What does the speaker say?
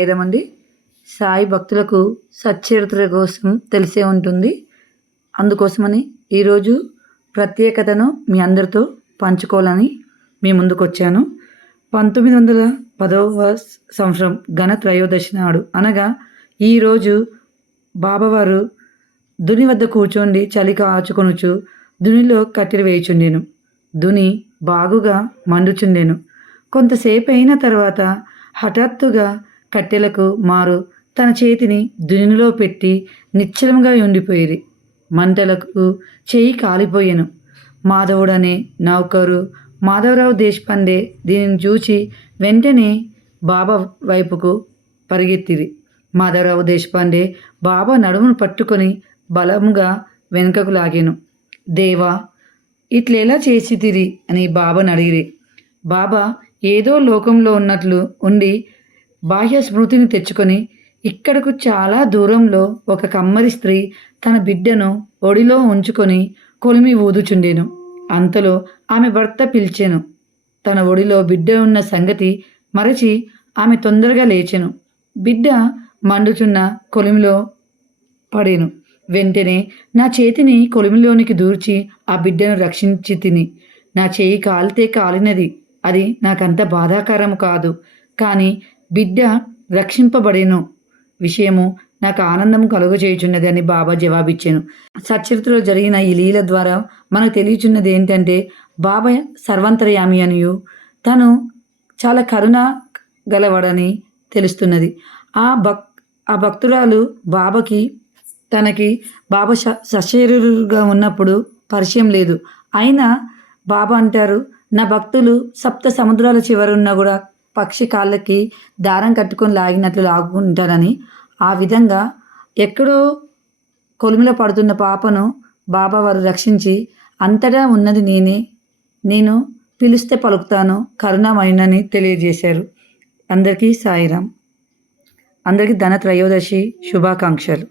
ఐదమంది సాయి భక్తులకు సచ్చరిత్ర కోసం తెలిసే ఉంటుంది. అందుకోసమని ఈరోజు ప్రత్యేకతను మీ అందరితో పంచుకోవాలని మీ ముందుకు వచ్చాను. 1910వ సంవత్సరం ఘనత్రయోదశి నాడు అనగా ఈరోజు బాబావారు దుని వద్ద కూర్చోండి చలి కాచుకొనుచు దునిలో కట్టెలు వేయుచుండెను. దుని బాగుగా మండుచుండెను. కొంతసేపు అయిన తర్వాత హఠాత్తుగా కట్టెలకు మారు తన చేతిని దునిలో పెట్టి నిశ్చలంగా ఉండిపోయేది. మంటలకు చేయి కాలిపోయాను. మాధవుడనే నౌకరు మాధవరావు దేశపాండే దీనిని చూచి వెంటనే బాబా వైపుకు పరిగెత్తిరి. మాధవరావు దేశపాండే బాబా నడుమును పట్టుకొని బలంగా వెనుకకు లాగాను. దేవా, ఇట్లెలా చేసితిరి అని బాబాను అడిగిరి. బాబా ఏదో లోకంలో ఉన్నట్లు ఉండి బాహ్య స్మృతిని తెచ్చుకొని ఇక్కడకు చాలా దూరంలో ఒక కమ్మరి స్త్రీ తన బిడ్డను ఒడిలో ఉంచుకొని కొలిమి ఊదుచుండెను. అంతలో ఆమె భర్త పిలిచెను. తన ఒడిలో బిడ్డ ఉన్న సంగతి మరచి ఆమె తొందరగా లేచెను. బిడ్డ మండుచున్న కొలిమిలో పడెను. వెంటనే నా చేతిని కొలిమిలోనికి దూర్చి ఆ బిడ్డను రక్షించి తిని. నా చేయి కాలితే కాలినది, అది నాకంత బాధాకరం కాదు, కానీ బిడ్డ రక్షింపబడేను విషయము నాకు ఆనందం కలుగజేయుచున్నది అని బాబా జవాబిచ్చాను. సచరిత్రలో జరిగిన ఈ లీల ద్వారా మనకు తెలియచున్నది ఏంటంటే బాబా సర్వంతర్యామి అనియు తను చాలా కరుణ గలవాడని తెలుస్తున్నది. ఆ భక్తురాలు తనకి బాబా సశరీరుగా ఉన్నప్పుడు పరిచయం లేదు. అయినా బాబా అంటారు, నా భక్తులు సప్త సముద్రాల చివరున్నా కూడా పక్షి కాళ్ళకి దారం కట్టుకొని లాగినట్లు లాగుకుంటారని. ఆ విధంగా ఎక్కడో కొలిమిలో పడుతున్న పాపను బాబా వారు రక్షించి అంతటా ఉన్నది నేనే, నేను పిలిస్తే పలుకుతాను కరుణామయునని తెలియజేశారు. అందరికీ సాయిరాం. అందరికీ ధనత్రయోదశి శుభాకాంక్షలు.